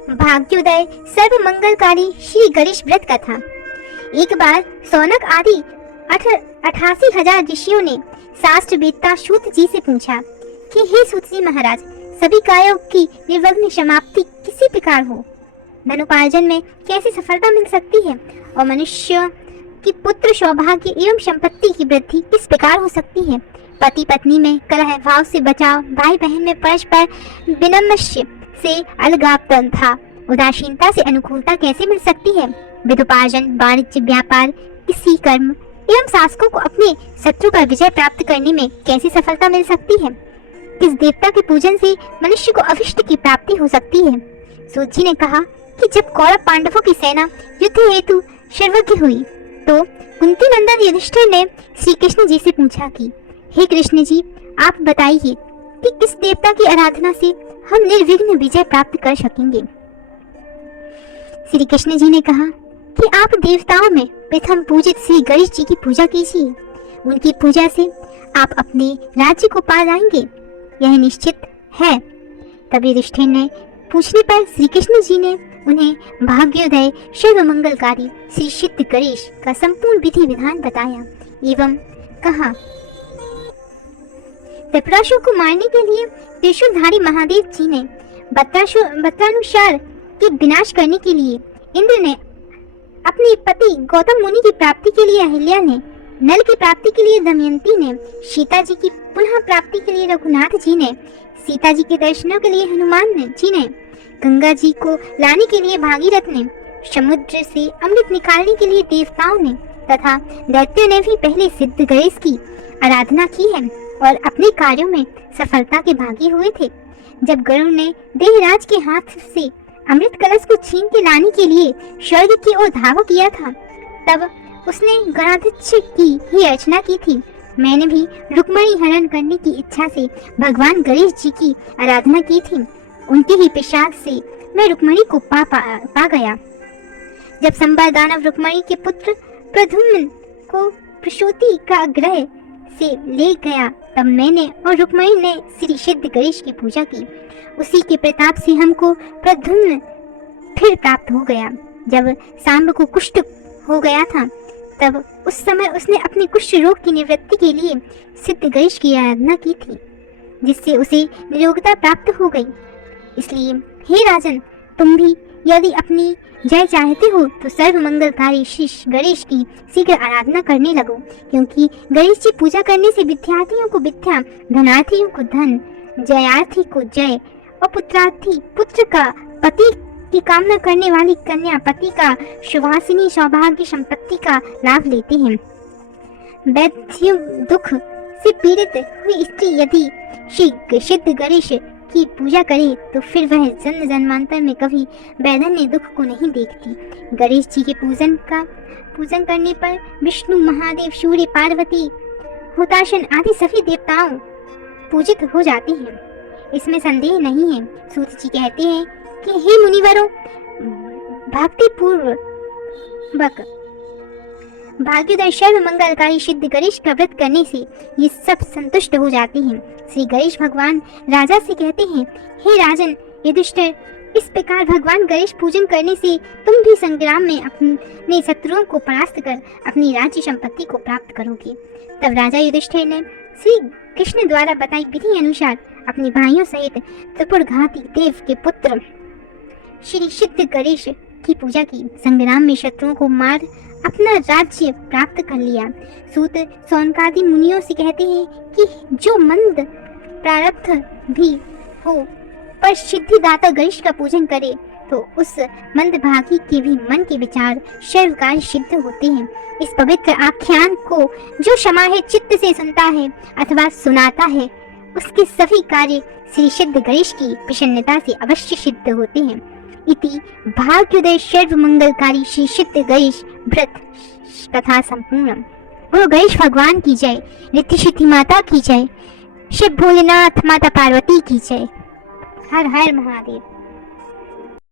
भाग्योदय सर्व मंगलकारी श्री गणेश व्रत कथा। एक बार सौनक आदि 88,000 ऋषियों ने शास्त्र वेत्ता सूत जी से पूछा कि हे सूत जी महाराज, सभी कार्यों की निर्विघ्न समाप्ति किसी प्रकार हो, धनोपार्जन में कैसी सफलता मिल सकती है और मनुष्य की पुत्र सौभाग्य एवं संपत्ति की वृद्धि किस प्रकार हो सकती है, पति पत्नी में कलह भाव से बचाव, भाई बहन में परस्पर विनम्रता से अलगाव तथा उदासीनता से अनुकूलता कैसे मिल सकती है, विदुपार्जन, वाणिज्य, व्यापार, किसी कर्म एवं शासकों को अपने शत्रु पर विजय प्राप्त करने में कैसी सफलता मिल सकती है, किस देवता के पूजन से मनुष्य को अभिष्ट की प्राप्ति हो सकती है। सूत जी ने कहा कि जब कौरव पांडवों की सेना युद्ध हेतु सर्वज्ञ हुई तो कुंती नंदन युधिष्ठिर ने श्री कृष्ण जी से पूछा कि हे कृष्ण जी, आप बताइए कि किस देवता की आराधना से हम निर्विघ्न विजय प्राप्त कर सकेंगे। श्री कृष्ण जी ने कहा कि आप देवताओं में प्रथम पूजित श्री गणेश जी की पूजा कीजिए, उनकी पूजा से आप अपने राज्य को पा जाएंगे, यह निश्चित है। तब युधिष्ठिर ने पूछने पर श्री कृष्ण जी ने उन्हें भाग्योदय सर्व मंगलकारी श्री सिद्ध गणेश का संपूर्ण विधि विधान बताया एवं कहा, त्रिपुरासुर को मारने के लिए त्रिशूलधारी महादेव जी ने वक्रानुसार के विनाश करने के लिए इंद्र ने, अपने पति गौतम मुनि की प्राप्ति के लिए अहिल्या ने, नल की प्राप्ति के लिए दमयंती ने, सीता जी की पुनः प्राप्ति के लिए रघुनाथ जी ने, सीता जी के दर्शनों के लिए हनुमान जी ने, गंगा जी को लाने के लिए भागीरथ ने, समुद्र से अमृत निकालने के लिए देवताओं ने तथा दैत्यों ने भी पहले सिद्ध गणेश की आराधना की है और अपने कार्यों में सफलता के भागी हुए थे। जब गरुड़ ने देहराज के हाथ से अमृत कलश को छीन के लाने के लिए स्वर्ग की ओर धावा किया था, तब उसने गणाध्यक्ष की ही अर्चना की थी। मैंने भी रुक्मणी हरण करने की इच्छा से भगवान गणेश जी की आराधना की थी, उनके ही प्रसाद से मैं रुक्मणी को पा गया। जब संबा दानव रुक्मणी के पुत्र प्रद्युम्न को प्रसूति का ग्रह से ले गया, तब मैंने और रुक्मणी ने श्री सिद्ध गणेश की पूजा की। उसी के प्रताप से हमको प्रद्युम्न फिर प्राप्त हो गया। जब सांब को कुष्ठ हो गया था, तब उस समय उसने अपने कुष्ठ रोग की निवृत्ति के लिए सिद्ध गणेश की आराधना की थी, जिससे उसे निरोगता प्राप्त हो गई। इसलिए हे राजन, तुम भी यदि अपनी जय चाहते हो तो सर्व मंगलकारी श्री गणेश की शीघ्र आराधना करने लगो, क्योंकि गणेश जी पूजा करने से विद्यार्थियों को विद्या, धनार्थियों को धन, जयार्थी को जय और पुत्रार्थी पुत्र का, पति की कामना करने वाली कन्या पति का, सुवासिनी सौभाग्य संपत्ति का लाभ लेते हैं। वैद्य दुख से पीड़ित हुई स्त्री यदि श्री सिद्ध गणेश की पूजा करे तो फिर वह जन्म जन्मांतर में कभी वैधन्य दुख को नहीं देखती। गणेश जी के पूजन करने पर विष्णु, महादेव, सूर्य, पार्वती, हुताशन आदि सभी देवताओं पूजित हो जाते हैं, इसमें संदेह नहीं है। सूत जी कहते हैं कि हे मुनिवरों, भक्ति पूर्वक भाग्योदय सर्व मंगलकारी सिद्ध गणेश का व्रत करने से ये सब संतुष्ट हो जाते हैं। श्री गणेश भगवान राजा से कहते हैं, हे राजन युधिष्ठिर, इस प्रकार भगवान गणेश पूजन करने से तुम भी संग्राम में अपने शत्रुओं को परास्त कर अपनी राज्य संपत्ति को प्राप्त करोगे। तब राजा युधिष्ठिर ने श्री कृष्ण द्वारा बताई विधि अनुसार अपने भाइयों सहित त्रिपुरघाती देव के पुत्र श्री सिद्ध गणेश की पूजा की, संग्राम में शत्रुओं को मार अपना राज्य प्राप्त कर लिया। सूत सौनकादि मुनियों से कहते हैं कि जो मंद प्रारब्ध भी हो पर सिद्धिदाता गणेश का पूजन करे तो उस मंदभागी के भी मन के विचार सर्वकार्य सिद्ध होते हैं। इस पवित्र आख्यान को जो समाहित चित्त से सुनता है अथवा सुनाता है, उसके सभी कार्य श्री सिद्ध गणेश की प्रसन्नता से अवश्य सिद्ध होते हैं। इति भाग्योदय सर्व मंगलकारी श्री सिद्ध गणेश व्रत कथा संपूर्ण। गुरु गणेश भगवान की जय, रिद्धि सिद्धि माता की जय, शिव भोलेनाथ माता पार्वती की जय। हर हर महादेव।